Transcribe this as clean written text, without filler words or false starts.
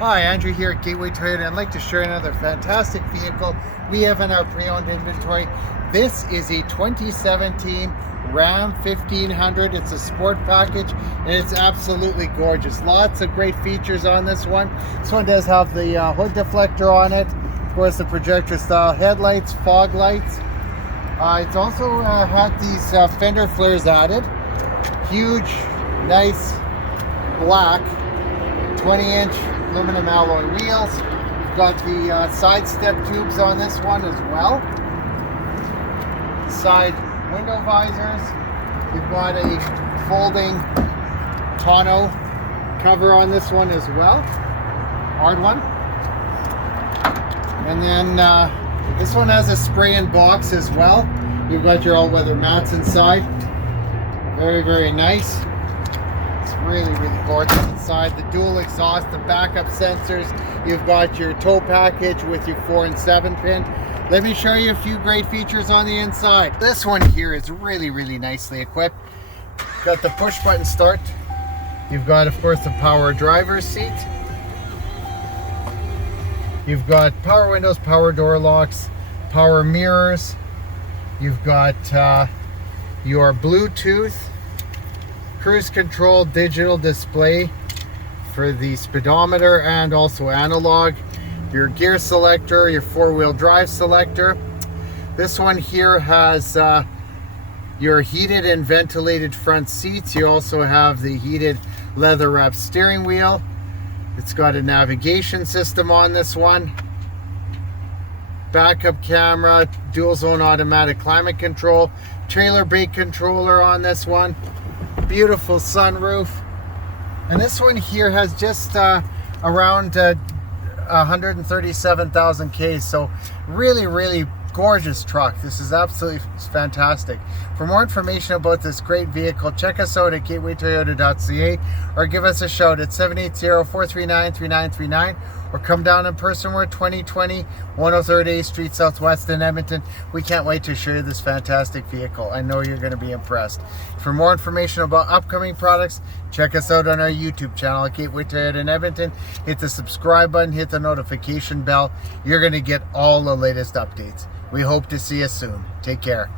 Hi, Andrew here at Gateway Toyota. I'd like to share another fantastic vehicle we have in our pre-owned inventory. This is a 2017 Ram 1500. It's a sport package and it's absolutely gorgeous. Lots of great features on this one. This one does have the hood deflector on it. Of course, the projector style headlights, fog lights. It's also had these fender flares added. Huge, nice, black 20-inch aluminum alloy wheels. We've got the side step tubes on this one as well. Side window visors. We've got a folding tonneau cover on this one as well. Hard one. And then this one has a spray in box as well. You've got your all-weather mats inside. Very, very nice. It's really, really gorgeous inside. The dual exhaust, the backup sensors. You've got your tow package with your 4 and 7 pin. Let me show you a few great features on the inside. This one here is really, really nicely equipped. Got the push button start. You've got, of course, the power driver's seat. You've got power windows, power door locks, power mirrors. You've got your Bluetooth, cruise control digital display for the speedometer and also analog, your gear selector, your 4-wheel drive selector. This one here has your heated and ventilated front seats. You also have the heated leather wrapped steering wheel. It's got a navigation system on this one. Backup camera, dual zone automatic climate control, trailer brake controller on this one. Beautiful sunroof. And this one here has just around 137,000 Ks. So really, really gorgeous truck. This is absolutely fantastic. For more information about this great vehicle, check us out at gatewaytoyota.ca or give us a shout at 780-439-3939 or come down in person. We're at 2020 103rd A Street Southwest in Edmonton. We can't wait to show you this fantastic vehicle. I know you're going to be impressed. For more information about upcoming products, check us out on our YouTube channel at Gateway Toyota in Edmonton. Hit the subscribe button, hit the notification bell. You're going to get all the latest updates. We hope to see you soon. Take care.